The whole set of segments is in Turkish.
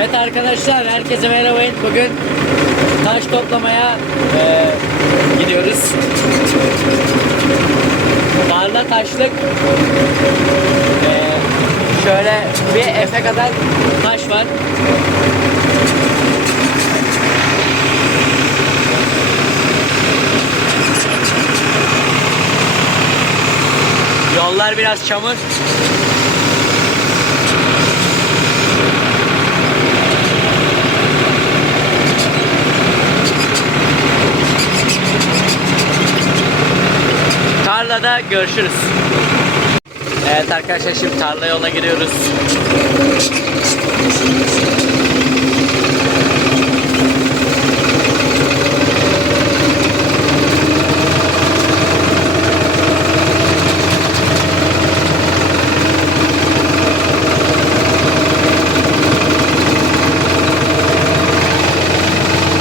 Evet arkadaşlar herkese merhaba. Bugün taş toplamaya e, gidiyoruz. Tarla taşlık. E, şöyle bir efe kadar taş var. Yollar biraz çamur. Tarlada görüşürüz. Evet arkadaşlar şimdi tarla yola giriyoruz.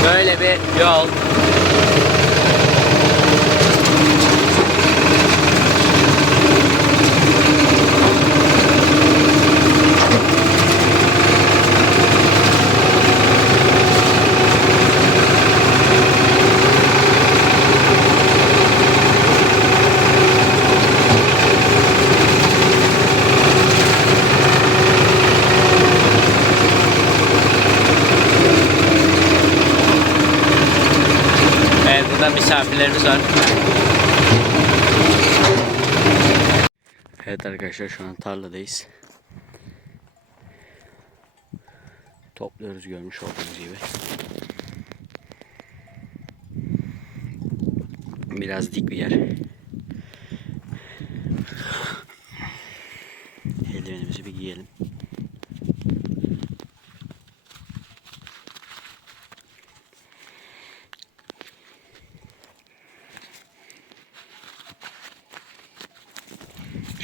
Böyle bir yol. Evet misafirlerimiz var. Evet arkadaşlar şu an tarladayız. Topluyoruz görmüş olduğunuz gibi. Biraz dik bir yer. Eldivenimizi bir giyelim.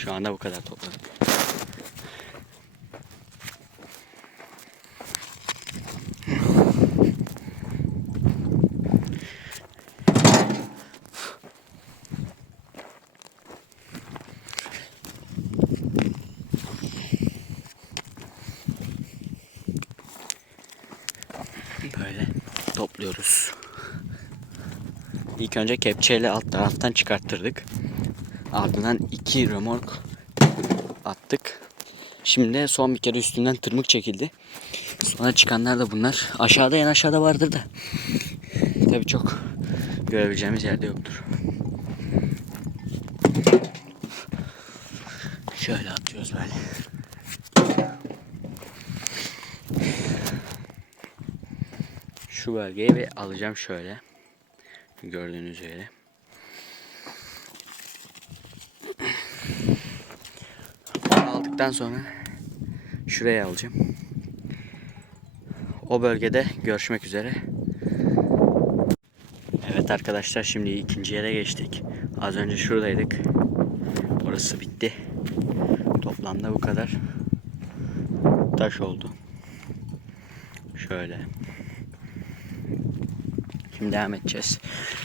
Şu anda bu kadar topladık. Böyle topluyoruz. İlk önce kepçeyle alt taraftan çıkarttırdık. Ardından iki römork attık. Şimdi son bir kere üstünden tırmık çekildi. Sonra çıkanlar da bunlar. Aşağıda en aşağıda vardır da. Tabii çok görebileceğimiz yerde yoktur. Şöyle atıyoruz böyle. Şu bölgeyi bir alacağım şöyle. Gördüğünüz üzere. Aldıktan sonra şuraya alacağım. O bölgede görüşmek üzere. Evet arkadaşlar şimdi ikinci yere geçtik. Az önce şuradaydık. Orası bitti. Toplamda bu kadar taş oldu. Şöyle. Şimdi devam edeceğiz.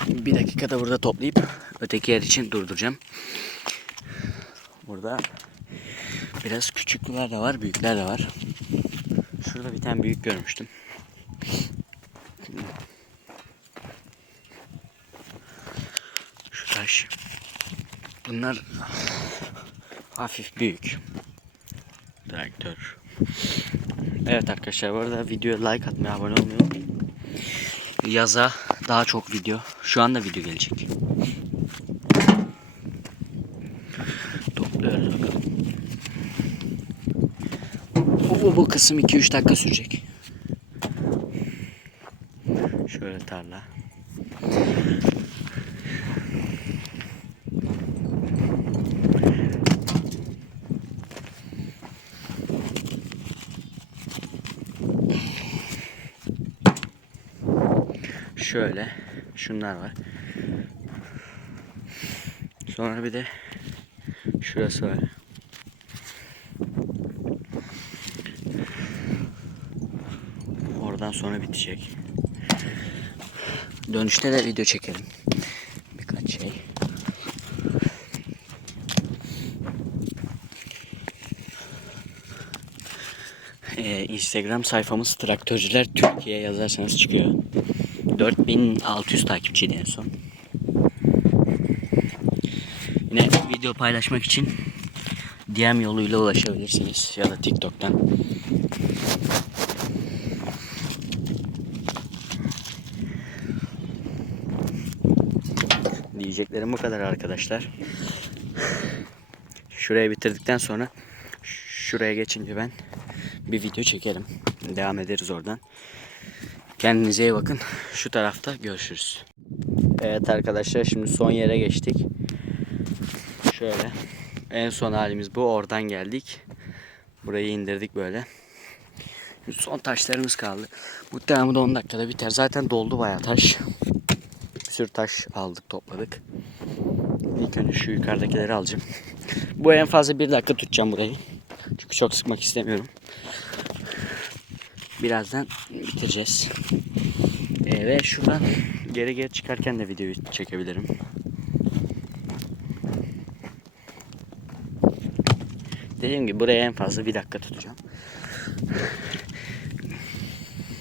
Bir dakikada burada toplayıp öteki yer için durduracağım. Burada biraz küçükler de var, büyükler de var. Şurada bir tane büyük görmüştüm. Şu taş. Bunlar hafif büyük. Traktör. Evet arkadaşlar bu arada videoya like atmayı, abone olmayı. Yaza daha çok video. Şu anda video gelecek. Topluyoruz bakalım. Bu, kısım 2-3 dakika sürecek. Şöyle tarla. Şöyle şunlar var. Sonra bir de şurası var. Oradan sonra bitecek. Dönüşte de video çekelim. Birkaç şey. Ee, Instagram sayfamız Traktörcüler Türkiye yazarsanız çıkıyor. 4600 takipçiydi en son. Yine video paylaşmak için DM yoluyla ulaşabilirsiniz ya da TikTok'tan. Diyeceklerim bu kadar arkadaşlar. Şuraya bitirdikten sonra şuraya geçince ben bir video çekerim. Devam ederiz oradan. Kendinize iyi bakın. Şu tarafta görüşürüz. Evet arkadaşlar şimdi son yere geçtik. Şöyle. En son halimiz bu. Oradan geldik. Burayı indirdik böyle. Son taşlarımız kaldı. Muhtemelen bu da 10 dakikada biter. Zaten doldu bayağı taş. Sürü taş aldık topladık. İlk önce şu yukarıdakileri alacağım. Bu en fazla bir dakika tutacağım burayı. Çünkü çok sıkmak istemiyorum. Birazdan bitireceğiz. Ee, ve şuradan geri geri çıkarken de videoyu çekebilirim. Dediğim gibi buraya en fazla bir dakika tutacağım.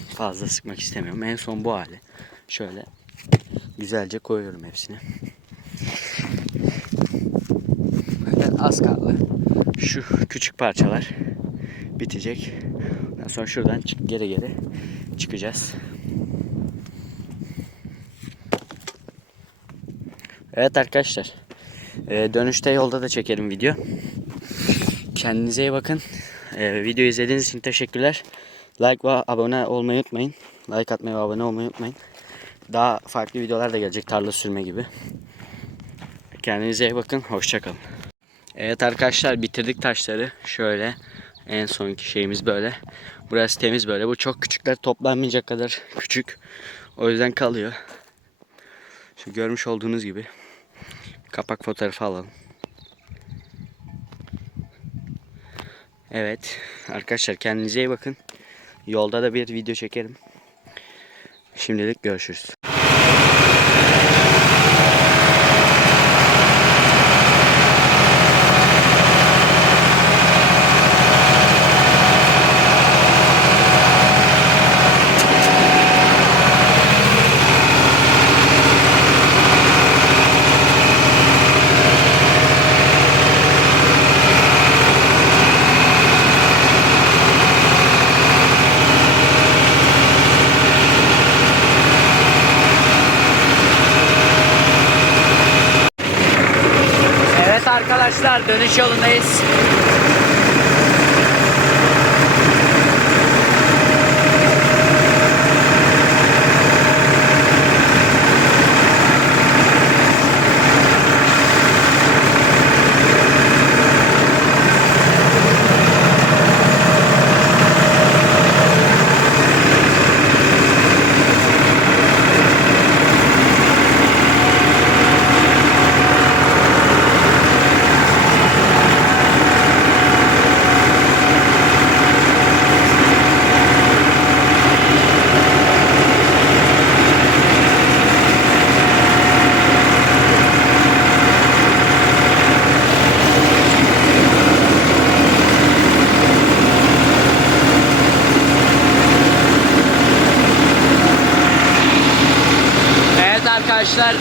Fazla sıkmak istemiyorum. En son bu hali. Şöyle güzelce koyuyorum hepsini. Az kaldı. Şu küçük parçalar bitecek. Ondan sonra şuradan çık geri geri çıkacağız. Evet arkadaşlar. Ee, dönüşte yolda da çekerim video. Kendinize iyi bakın. Ee, video izlediğiniz için teşekkürler. Like ve abone olmayı unutmayın. Like atmayı ve abone olmayı unutmayın. Daha farklı videolar da gelecek tarla sürme gibi. Kendinize iyi bakın. Hoşçakalın. Evet arkadaşlar bitirdik taşları. Şöyle en sonki şeyimiz böyle. Burası temiz böyle. Bu çok küçükler toplanmayacak kadar küçük. O yüzden kalıyor. Şu görmüş olduğunuz gibi. Kapak fotoğrafı alalım. Evet arkadaşlar kendinize iyi bakın. Yolda da bir video çekerim. Şimdilik görüşürüz. Evet arkadaşlar dönüş yolundayız. Evet arkadaşlar.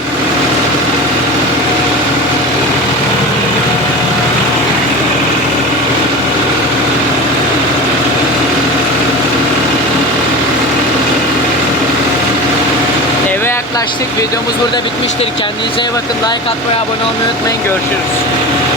Eve yaklaştık. Videomuz burada bitmiştir. Kendinize iyi bakın. Like atmayı, abone olmayı unutmayın. Görüşürüz.